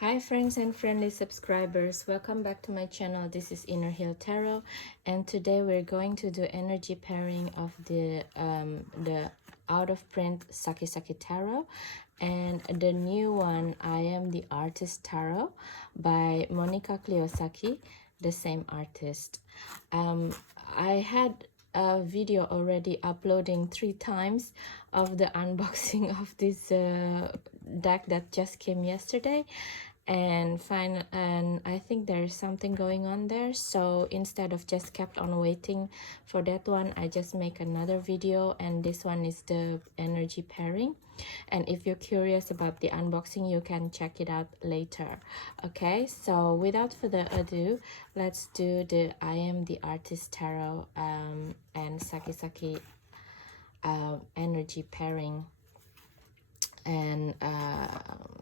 Hi friends and friendly subscribers, welcome back to my channel. This is Inner Hill Tarot, and today we're going to do energy pairing of the out of print Sakki Sakki Tarot and the new one, I Am the Artist Tarot by Monica Kiyosaki, the same artist. I had a video already uploading 3 times of the unboxing of this deck that just came yesterday, and I think there's something going on there, so instead of just kept on waiting for that one, I just make another video, and this one is the energy pairing. And if you're curious about the unboxing, you can check it out later. Okay, so without further ado, let's do the I Am the Artist Tarot and Sakki Sakki energy pairing, and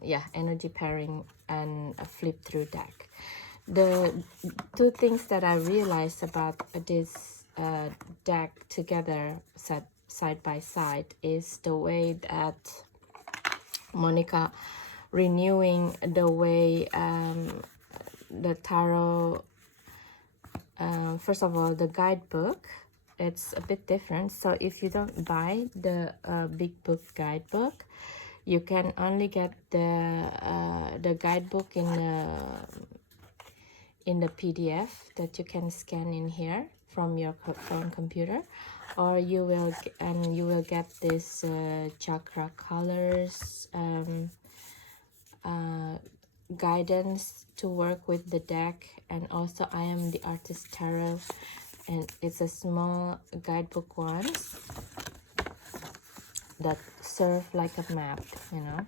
yeah, energy pairing and a flip through deck. The 2 things that I realized about this deck together side by side is the way that Monica renewing the way the tarot, first of all, the guidebook, it's a bit different. So if you don't buy the big book guidebook, you can only get the guidebook in the PDF that you can scan in here from your phone computer, or you will get this chakra colors guidance to work with the deck, and also I Am the Artist Tarot, and it's a small guidebook ones that serve like a map, you know.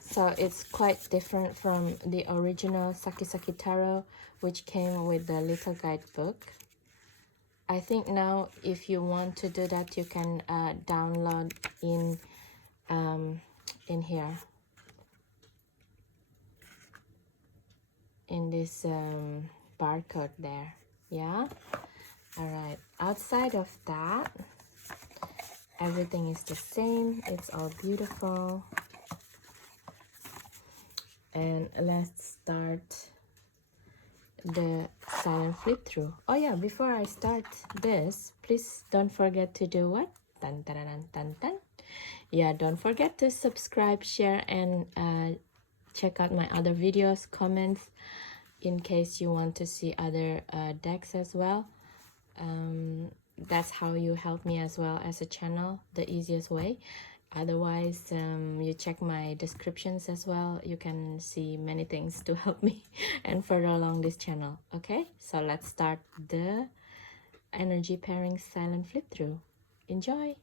So it's quite different from the original Sakki Sakki Tarot, which came with the little guidebook. I think now if you want to do that, you can download in here, in this barcode there. Yeah, all right. Outside of that, everything is the same. It's all beautiful. And let's start the silent flip through. Oh yeah, before I start this, please don't forget to do what? Dun, dun, dun, dun, dun. Yeah, don't forget to subscribe, share, and check out my other videos, comments, in case you want to see other decks as well. That's how you help me as well as a channel, the easiest way. Otherwise, you check my descriptions as well. You can see many things to help me and further along this channel. Okay, so let's start the energy pairing silent flip through. Enjoy.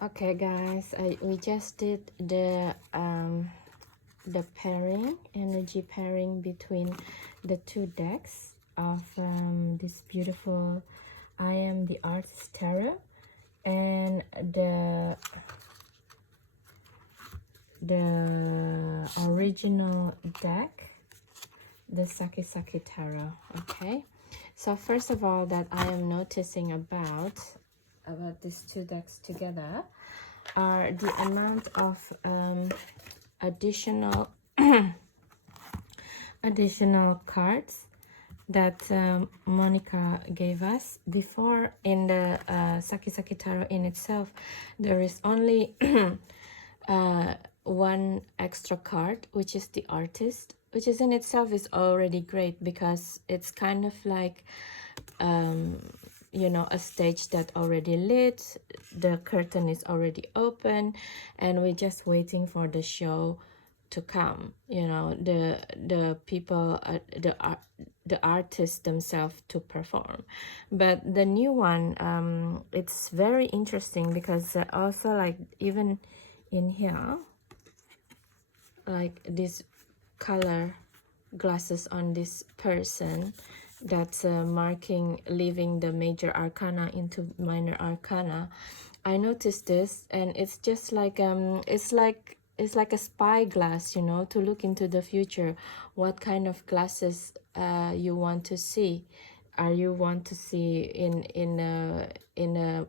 Okay guys, we just did the pairing, energy pairing between the two decks of this beautiful I Am the Artist Tarot and the original deck, the Sakki Sakki Tarot. Okay, so first of all, that I am noticing about these two decks together are the amount of additional additional cards that Monica gave us. Before, in the Sakki Sakki Tarot in itself, there is only one extra card, which is the Artist, which is in itself is already great, because it's kind of like you know, a stage that already lit, the curtain is already open, and we're just waiting for the show to come, you know, the people, the artists themselves to perform. But the new one, it's very interesting, because also, like, even in here, like this color glasses on this person, that's marking leaving the major arcana into minor arcana. I noticed this, and it's just like it's like a spy glass, you know, to look into the future. What kind of glasses you want to see? Are you want to see in a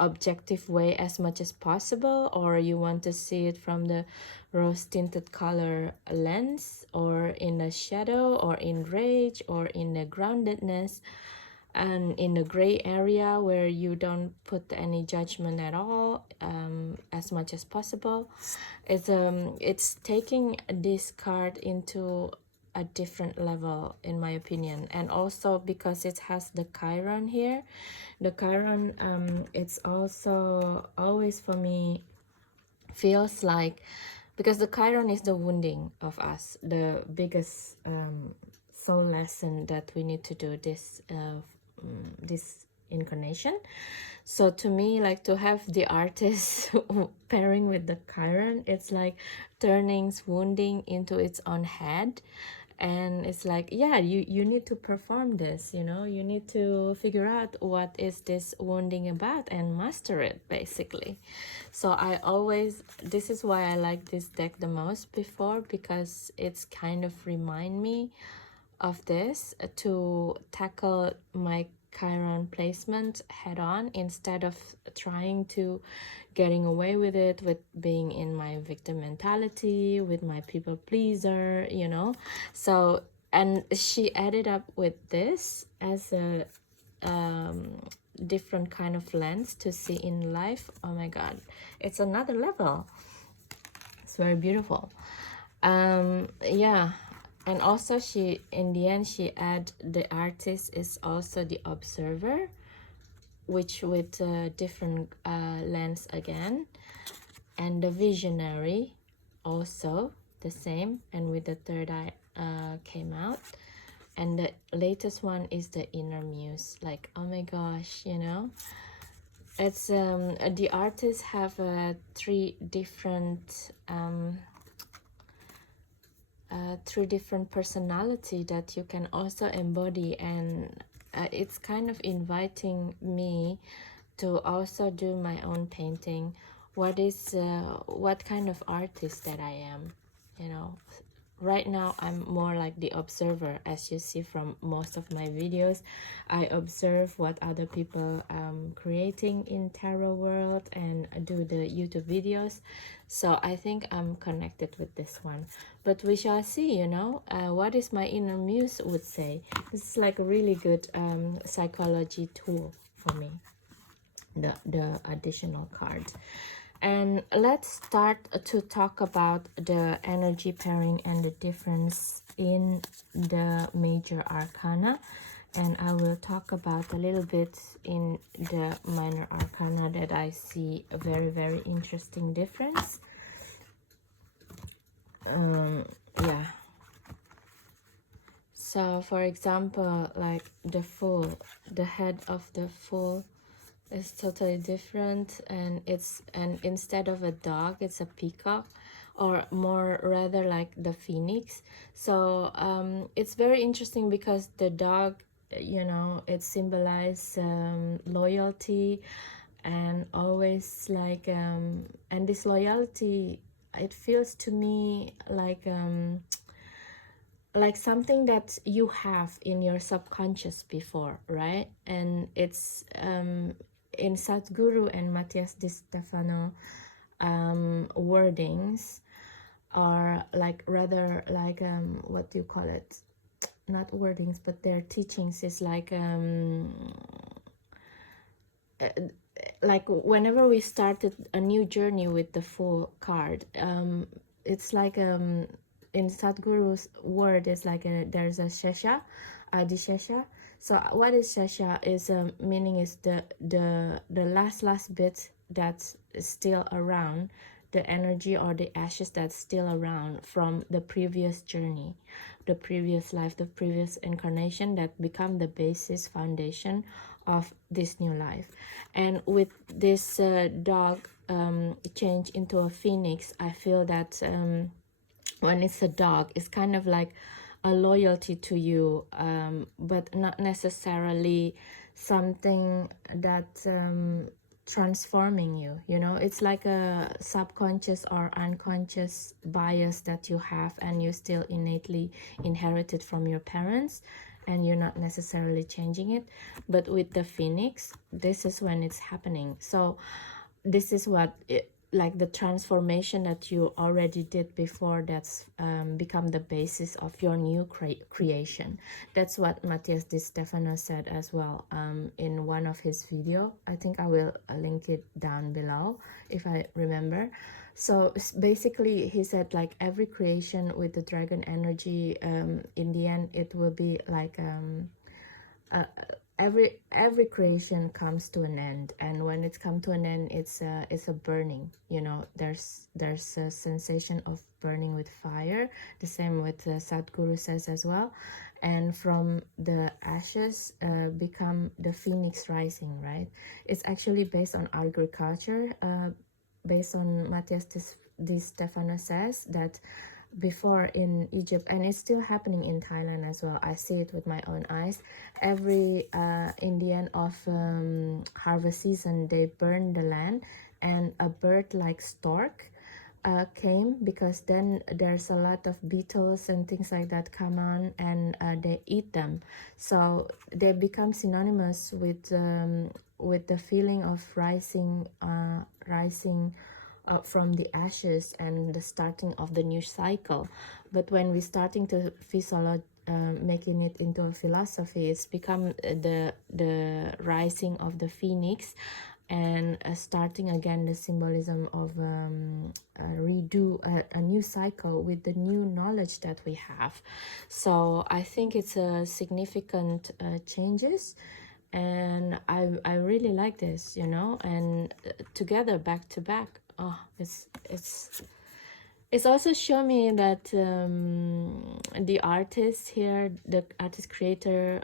objective way as much as possible, or you want to see it from the rose tinted color lens, or in a shadow, or in rage, or in the groundedness, and in the gray area where you don't put any judgment at all, as much as possible. It's taking this card into a different level, in my opinion. And also because it has the Chiron here, the Chiron, it's also always for me feels like, because the Chiron is the wounding of us, the biggest soul lesson that we need to do this incarnation. So to me, like, to have the Artist pairing with the Chiron, it's like turning wounding into its own head. And it's like, yeah, you need to perform this, you know, you need to figure out what is this wounding about and master it, basically. So I always, this is why I like this deck the most before, because it's kind of remind me of this, to tackle my Chiron placement head on, instead of trying to getting away with it, with being in my victim mentality, with my people pleaser, you know. So, and she added up with this as a different kind of lens to see in life. Oh my god, it's another level. It's very beautiful. Yeah. And also, she, in the end, she add the Artist is also the observer, which with a different lens again, and the visionary also the same, and with the third eye came out. And the latest one is the inner muse. Like, oh my gosh, you know, it's the Artists have three different personality that you can also embody. And it's kind of inviting me to also do my own painting. What kind of artist that I am, you know. Right now I'm more like the observer, as you see from most of my videos. I observe what other people creating in tarot world, and do the YouTube videos. So I think I'm connected with this one, but we shall see, you know, what is my inner muse would say. This is like a really good psychology tool for me, the additional cards. And let's start to talk about the energy pairing and the difference in the major arcana. And I will talk about a little bit in the minor arcana that I see a very, very interesting difference. Yeah. So for example, like the Fool, the head of the Fool It's totally different, and instead of a dog, it's a peacock, or more rather like the phoenix. So it's very interesting because the dog, you know, it symbolizes loyalty, and always like and this loyalty, it feels to me like something that you have in your subconscious before, right? And it's in Sadhguru and Matthias Di Stefano wordings are like rather like what do you call it, not wordings, but their teachings is like whenever we started a new journey with the full card, it's like in Sadhguru's word is like there's a shesha, adishesha. So what is shesha is meaning is the last bit that's still around, the energy or the ashes that's still around from the previous journey, the previous life, the previous incarnation, that become the basis foundation of this new life. And with this dog change into a phoenix, I feel that when it's a dog, it's kind of like a loyalty to you, but not necessarily something that transforming you, you know. It's like a subconscious or unconscious bias that you have, and you still innately inherited from your parents, and you're not necessarily changing it. But with the phoenix, this is when it's happening. So this is what it, like the transformation that you already did before, that's become the basis of your new creation. That's what Matthias Di Stefano said as well in one of his video. I think I will link it down below if I remember. So basically he said like every creation with the dragon energy, in the end it will be like every creation comes to an end, and when it's come to an end, it's a burning, you know. There's a sensation of burning with fire, the same with Sadhguru says as well. And from the ashes become the phoenix rising, right? It's actually based on agriculture, based on Matthias Di Stefano says that before in Egypt, and it's still happening in Thailand as well, I see it with my own eyes, every in the end of harvest season, they burn the land, and a bird like stork came, because then there's a lot of beetles and things like that come on, and they eat them. So they become synonymous with the feeling of rising up from the ashes and the starting of the new cycle. But when we're starting to making it into a philosophy, it's become the rising of the phoenix, and starting again the symbolism of redo a new cycle with the new knowledge that we have. So I think it's a significant changes, and I really like this, you know. And together back to back, oh, it's also show me that the artist here, the artist creator,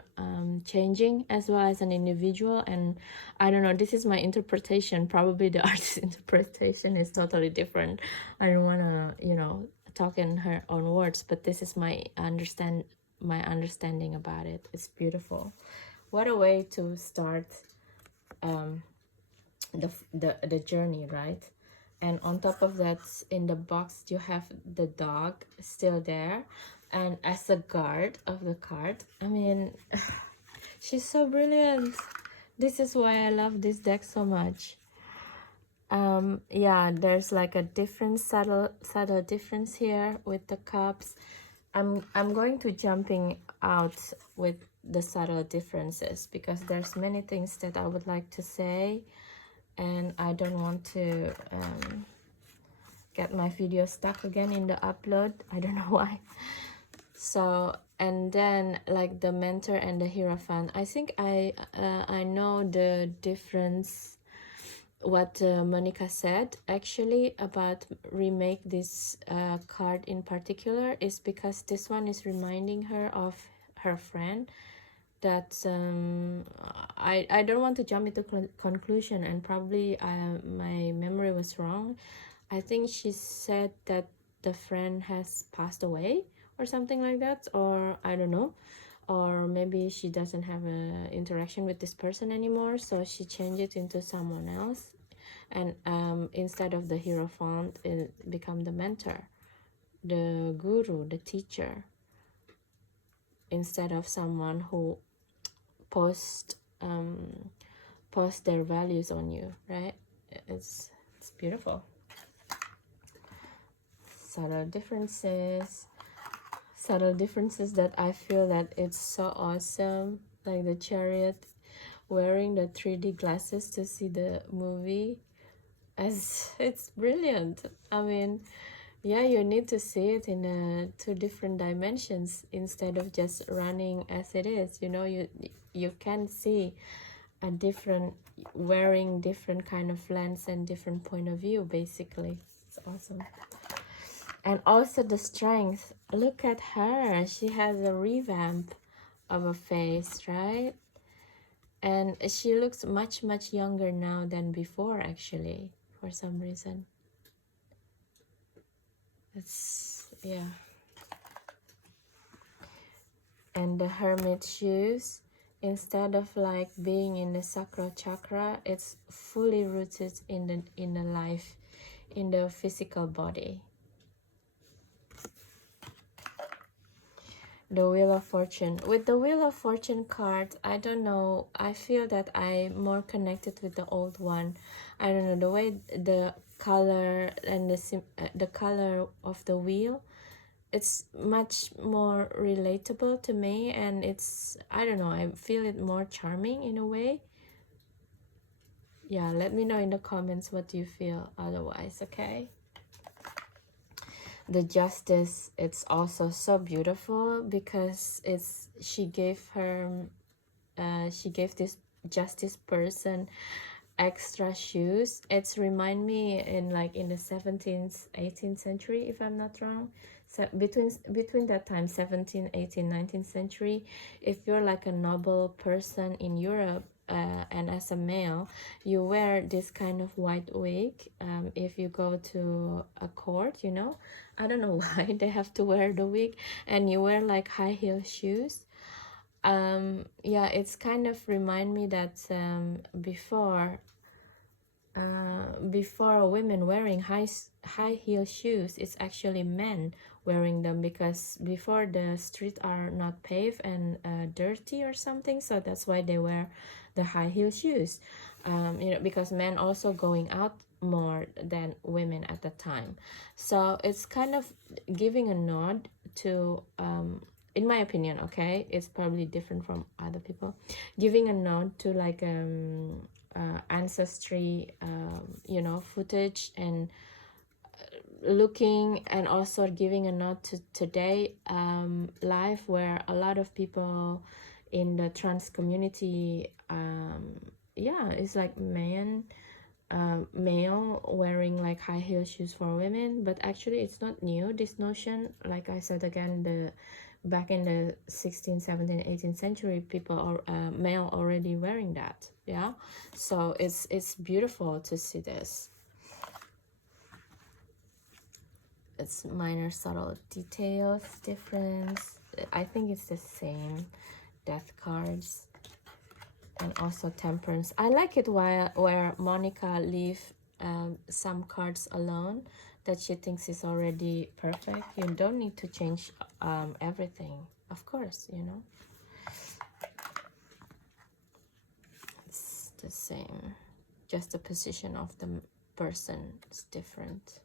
changing as well as an individual. And I don't know, this is my interpretation. Probably the artist's interpretation is totally different. I don't want to, you know, talk in her own words, but this is my understanding about it. It's beautiful. What a way to start the journey, right? And on top of that, in the box you have the dog still there, and as a guard of the card. I mean, she's so brilliant. This is why I love this deck so much. Yeah, there's like a different subtle difference here with the cups. I'm going to jumping out with the subtle differences, because there's many things that I would like to say, and I don't want to get my video stuck again in the upload. I don't know why. So, and then like the mentor and the hierophant, I think I know the difference. What Monica said actually about remake this card in particular is because this one is reminding her of her friend that I don't want to jump into conclusion, and probably my memory was wrong. I think she said that the friend has passed away or something like that, or I don't know, or maybe she doesn't have a interaction with this person anymore, so she changed it into someone else, and instead of the hierophant, it become the mentor, the guru, the teacher, instead of someone who post their values on you, right? It's beautiful. Subtle differences that I feel that it's so awesome, like the chariot wearing the 3D glasses to see the movie, as it's brilliant. I mean, yeah, you need to see it in two different dimensions instead of just running as it is, you know. You can see a different, wearing different kind of lens and different point of view, basically. It's awesome. And also the strength, look at her, she has a revamp of a face, right? And she looks much younger now than before, actually, for some reason. It's, yeah. And the hermit shoes, instead of like being in the sacral chakra, it's fully rooted in the life, in the physical body. The Wheel of Fortune. With the Wheel of Fortune card, I don't know, I feel that I'm more connected with the old one. I don't know, the way the color and the color of the wheel, it's much more relatable to me, and it's, I don't know, I feel it more charming in a way. Yeah, let me know in the comments what you feel otherwise, okay? The Justice, it's also so beautiful because she gave this justice person extra shoes. It's remind me in the 17th 18th century, if I'm not wrong. So between that time, 17th 18th 19th century, if you're like a noble person in Europe, and as a male, you wear this kind of white wig. If you go to a court, you know, I don't know why they have to wear the wig, and you wear like high heel shoes. Yeah, it's kind of remind me that before women wearing high heel shoes, it's actually men wearing them, because before the streets are not paved and dirty or something, so that's why they wear the high heel shoes. You know, because men also going out more than women at the time, so it's kind of giving a nod to, in my opinion, okay, it's probably different from other people, giving a nod to like ancestry, you know, footage, and looking, and also giving a nod to today life, where a lot of people in the trans community, yeah, it's like male wearing like high heel shoes for women, but actually it's not new, this notion. Like I said again, back in the 16th 17th 18th century, people are male already wearing that. Yeah, so it's beautiful to see this. It's minor subtle details difference. I think it's the same. Death cards, and also Temperance. I like it where Monica leave some cards alone that she thinks is already perfect. You don't need to change everything, of course, you know. It's the same, just the position of the person is different.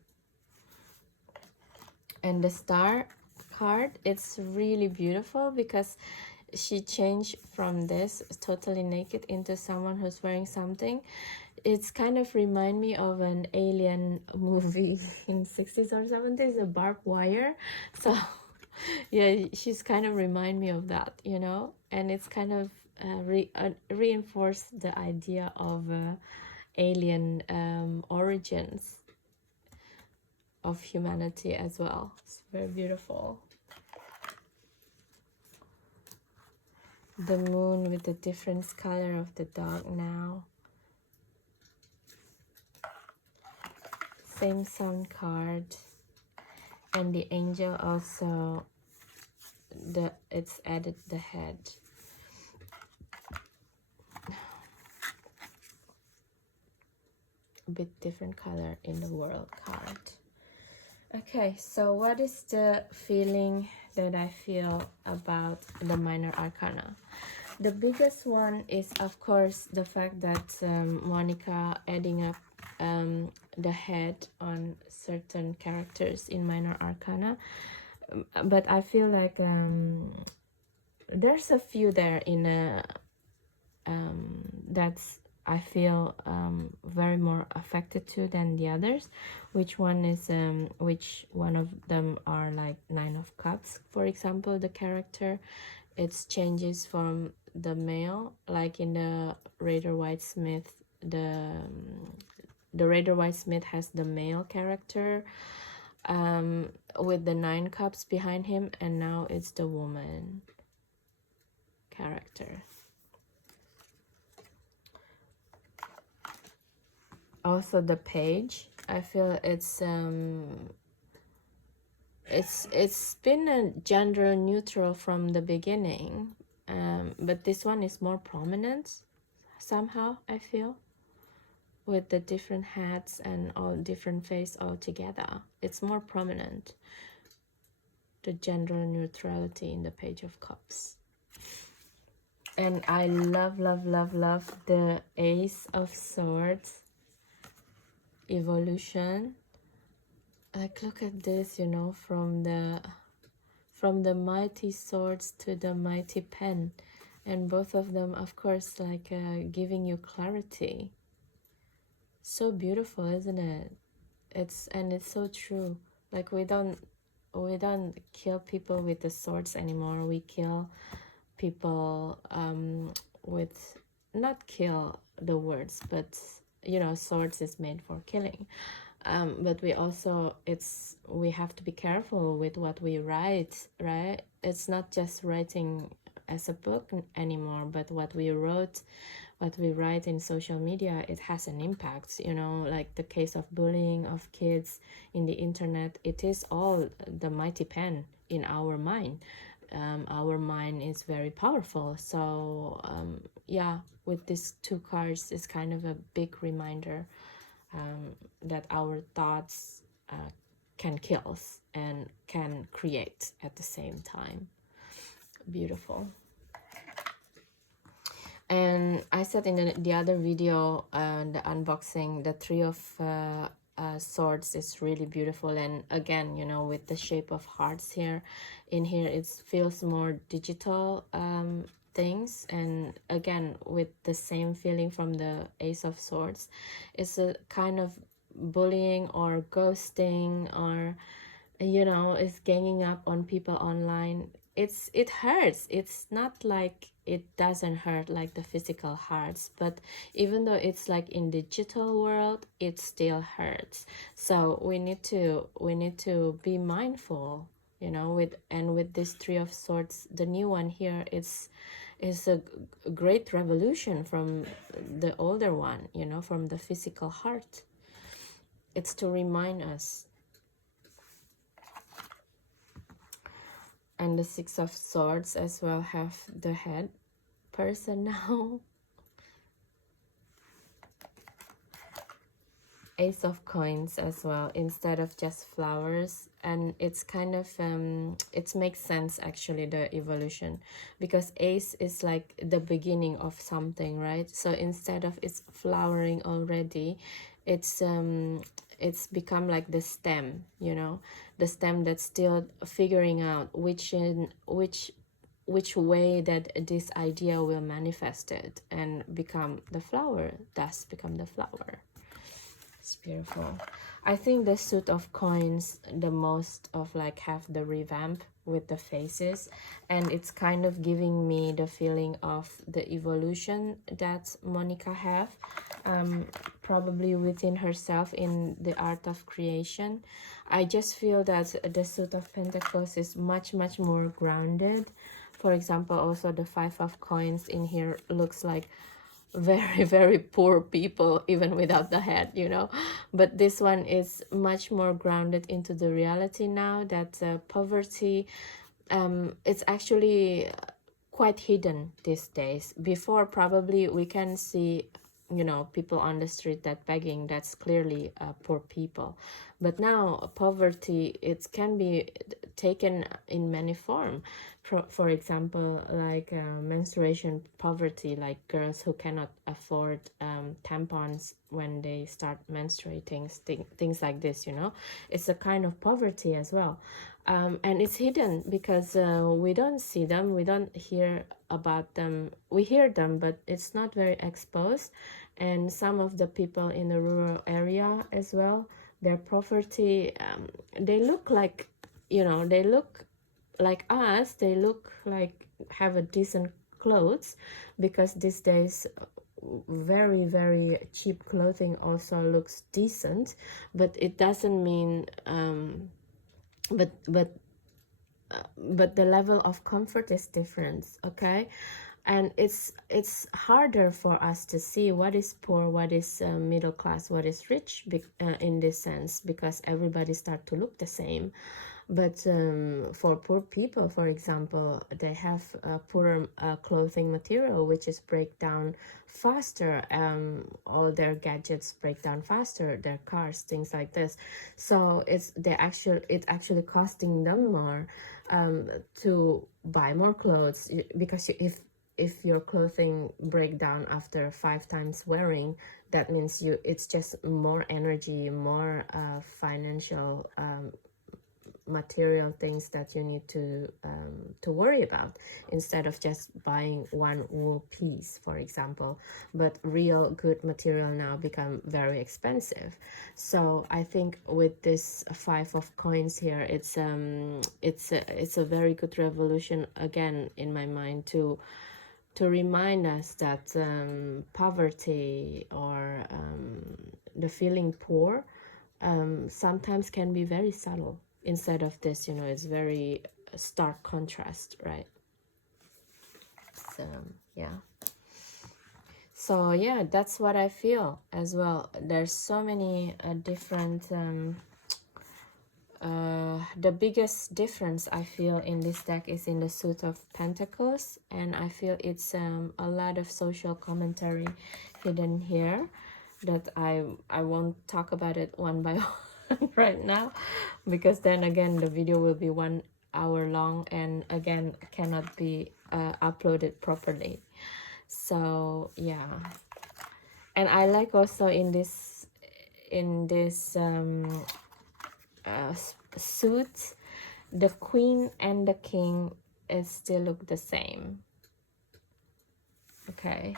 And the Star card, it's really beautiful because she changed from this totally naked into someone who's wearing something. It's kind of remind me of an alien movie in 60s or 70s, a barbed wire. So yeah, she's kind of remind me of that, you know. And it's kind of reinforce the idea of alien origins of humanity as well. It's very beautiful. the moon with the different color of the dog now. Same sun card. And the angel also, it's added the head. A bit different color in the world card. Okay, so what is the feeling that I feel about the minor arcana? The biggest one is, of course, the fact that Monica adding up the head on certain characters in minor arcana. But I feel like there's a few there in a that's I feel very more affected to than the others. Which one of them are like Nine of Cups, for example. The character, it changes from the male, like in the Raider White Smith. The Raider White Smith has the male character with the 9 cups behind him, and now it's the woman character. Also the page, I feel it's been a gender neutral from the beginning, but this one is more prominent somehow, I feel, with the different hats and all different face all together. It's more prominent, the gender neutrality in the Page of Cups. And I love the Ace of Swords evolution. Like, look at this, you know, from the mighty swords to the mighty pen, and both of them, of course, like giving you clarity. So beautiful, isn't it? It's so true. Like, we don't kill people with the swords anymore. We kill people with, not kill the words, but you know, swords is made for killing. But we also, we have to be careful with what we write, right? It's not just writing as a book anymore, but what we write in social media, it has an impact, you know, like the case of bullying of kids in the internet. It is all the mighty pen in our mind. Our mind is very powerful. So yeah, with these 2 cards, it's kind of a big reminder that our thoughts can kill and can create at the same time. Beautiful. And I said in the other video, the unboxing, the 3 of swords is really beautiful. And again, you know, with the shape of hearts here, in here, it feels more digital things. And again, with the same feeling from the Ace of Swords, it's a kind of bullying or ghosting, or, you know, it's ganging up on people online. It hurts. It's not like it doesn't hurt like the physical hurts, but even though it's like in digital world, it still hurts. So we need to be mindful, you know, with this 3 of Swords, the new one here, is a great revolution from the older one, you know, from the physical heart. It's to remind us. And the 6 of Swords as well have the head person now. Ace of Coins as well, instead of just flowers. And it's kind of it makes sense actually, the evolution, because ace is like the beginning of something, right? So instead of it's flowering already, it's become like the stem, you know, the stem that's still figuring out which way that this idea will manifest it and become the flower, thus become the flower. It's beautiful. I think the suit of coins the most of like have the revamp with the faces, and it's kind of giving me the feeling of the evolution that Monica have probably within herself in the art of creation. I just feel that the suit of pentacles is much more grounded For example, also the 5 of coins in here looks like very, very poor people, even without the head, you know. But this one is much more grounded into the reality now, that poverty, it's actually quite hidden these days. Before, probably we can see, you know, people on the street that begging, that's clearly poor people. But now poverty, it can be taken in many form. For example, like menstruation poverty, like girls who cannot afford tampons when they start menstruating, things like this, you know. It's a kind of poverty as well. And it's hidden because we don't see them, we don't hear about them. We hear them, but it's not very exposed. And some of the people in the rural area as well, their poverty, they look like, you know, they look like us, they look like have a decent clothes, because these days very, very cheap clothing also looks decent. But it doesn't mean but the level of comfort is different, okay. And it's harder for us to see what is poor, what is middle class, what is rich, in this sense, because everybody start to look the same. But for poor people, for example, they have poorer clothing material, which is break down faster. All their gadgets break down faster, their cars, things like this. So it's actually costing them more to buy more clothes, because if your clothing break down after 5 times wearing, that means it's just more energy, more financial material things that you need to worry about, instead of just buying one wool piece, for example. But real good material now become very expensive. So I think with this 5 of coins here, it's a very good revolution again in my mind, to remind us that poverty, or the feeling poor, sometimes can be very subtle. Instead of this, you know, it's very stark contrast, right? So yeah, so yeah, that's what I feel as well. There's so many different the biggest difference I feel in this deck is in the Suit of Pentacles, and I feel it's a lot of social commentary hidden here, that I won't talk about it one by one right now, because then again the video will be 1 hour long, and again cannot be uploaded properly. So yeah, and I like also in this suit, the queen and the king still look the same. Okay,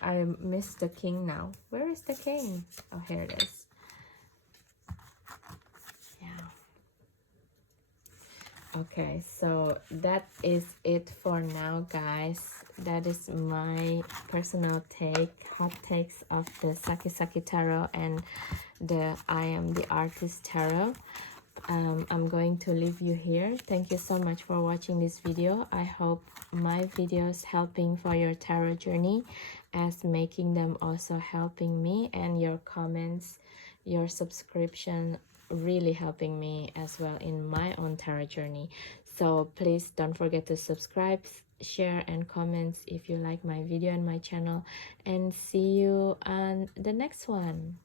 I missed the king now. Where is the king? Oh, here it is. Yeah. Okay, so that is it for now, guys. That is my personal hot takes of the Sakki Sakki Tarot and the I Am the Artist Tarot. I'm going to leave you here. Thank you so much for watching this video. I hope my videos helping for your tarot journey, as making them also helping me, and your comments, your subscription really helping me as well in my own tarot journey. So please don't forget to subscribe, share, and comments if you like my video and my channel, and see you on the next one.